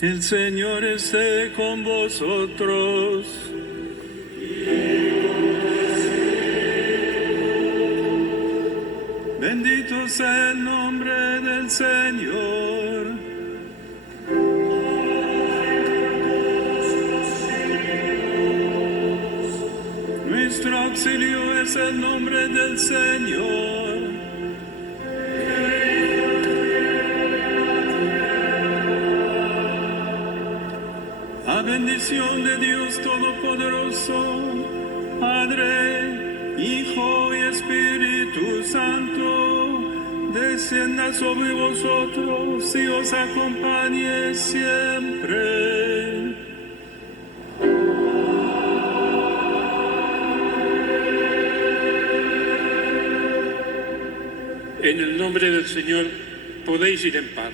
El Señor esté con vosotros. Bendito sea el nombre del Señor. Nuestro auxilio es el nombre del Señor. La bendición de Dios Todopoderoso, Padre, Hijo y Espíritu Santo, descienda sobre vosotros y os acompañe siempre. En el nombre del Señor podéis ir en paz.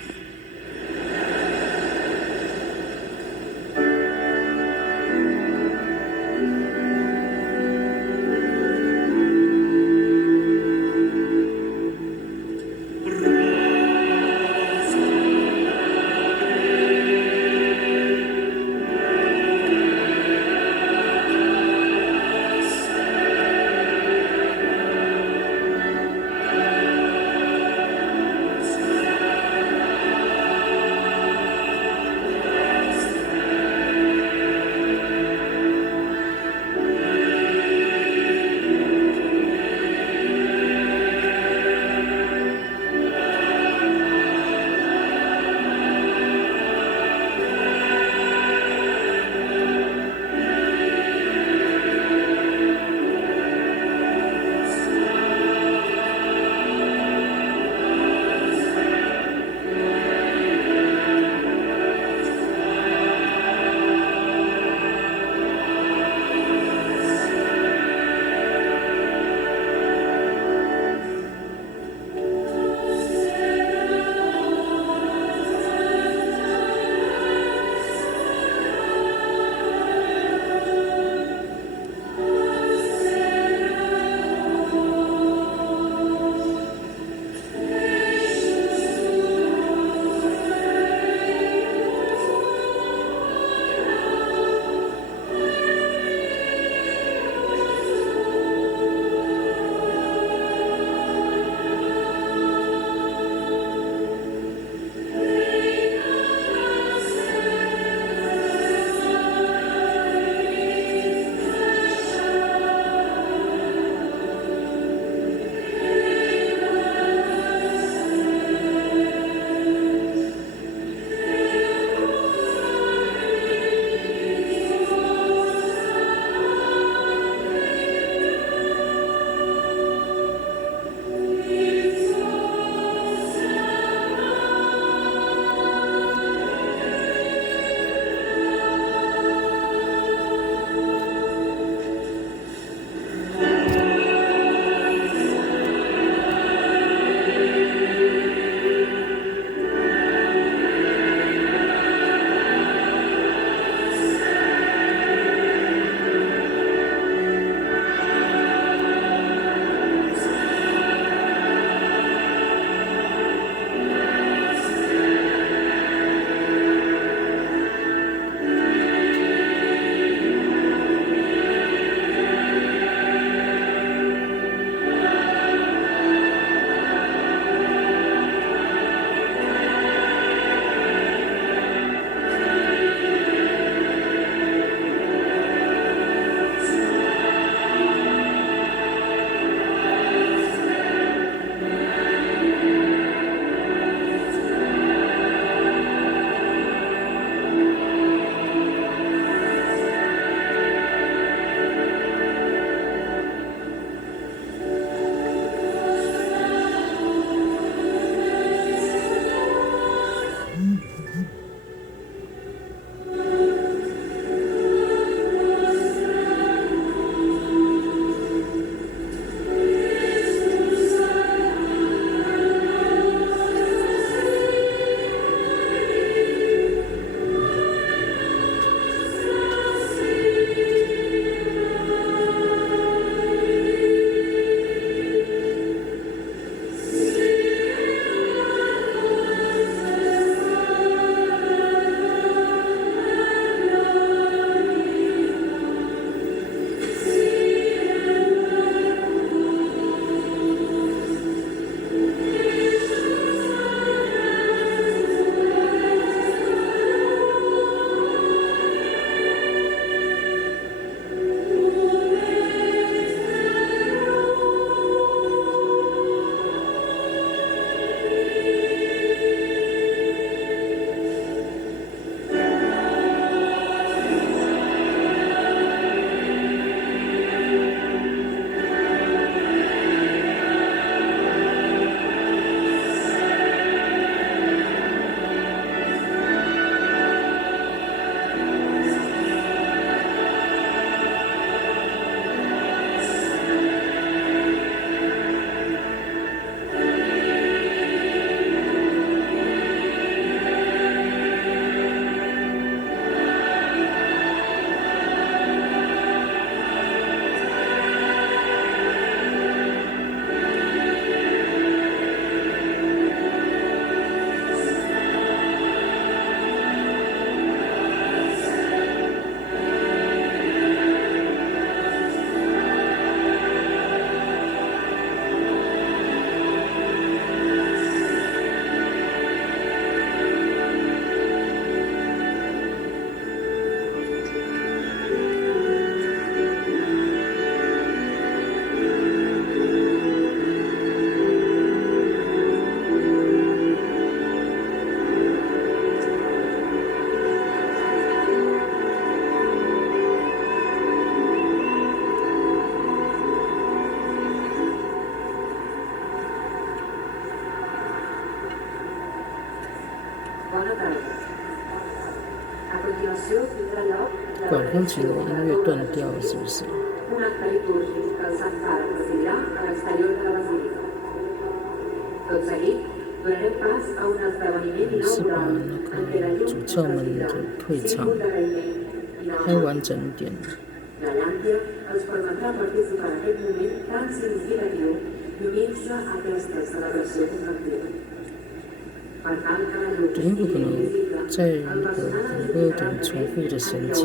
管风琴的音乐断掉了，是不是？是把那个主教们的退场开完整一点。对，因为可能在那个可能会有点重复的衔接。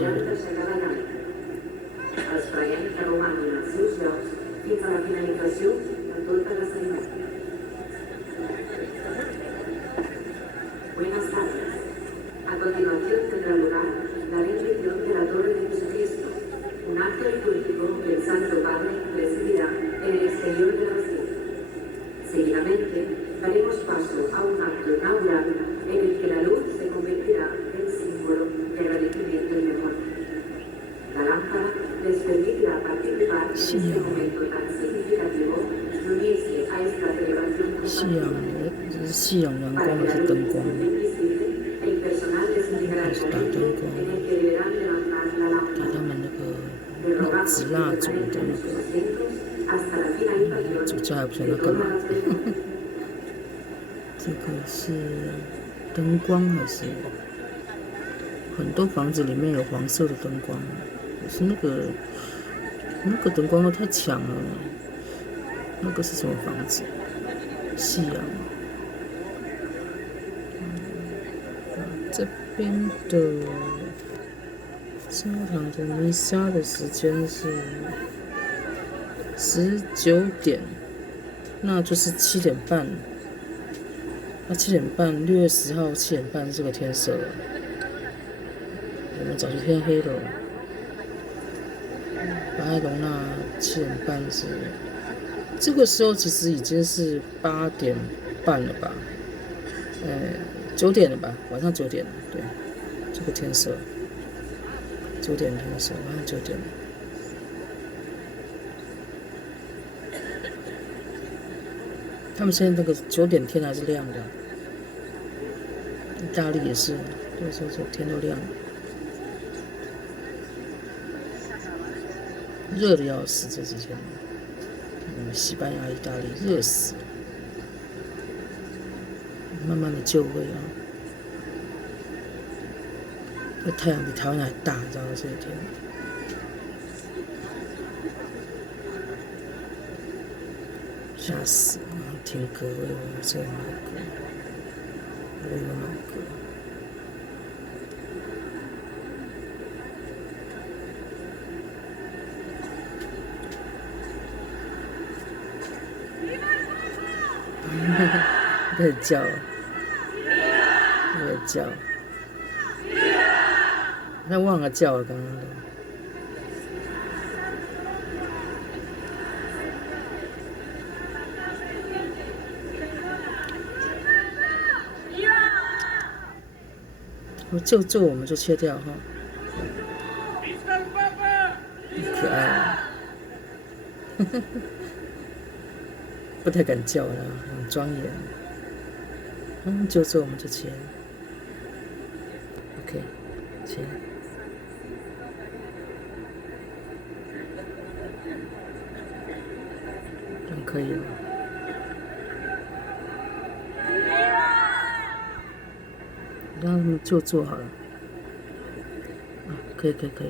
夕阳阳光还是灯光？还是打灯光？给他们那个纸蜡烛的那个，主教还不知道干嘛。这个是灯光还是？很多房子里面有黄色的灯光，可是那个灯光都太强了。那个是什么房子？夕阳。这边的教堂的弥撒的时间是19点，那就是7点半。那7点半，6月10号7点半这个天色了，我们早就天黑了。巴塞隆纳7点半是这个时候，其实已经是8点半了吧？9点了吧？晚上9点了，对，这个天色，9点天色，晚上9点了。他们现在那个9点天还是亮的，意大利也是，有时候天都亮了，热的要死，这几天，西班牙、意大利热死了。慢慢的就位啊！这太阳比台湾还大，你知道这一天。吓死！听歌，我以为这个买歌，我以为买歌。在叫。叫，他忘了叫了，刚刚的。就我们就切掉哈，可爱啊，不太敢叫了，很庄严。就我们就切。OK， 切。可以了。让他们就做好了。可以。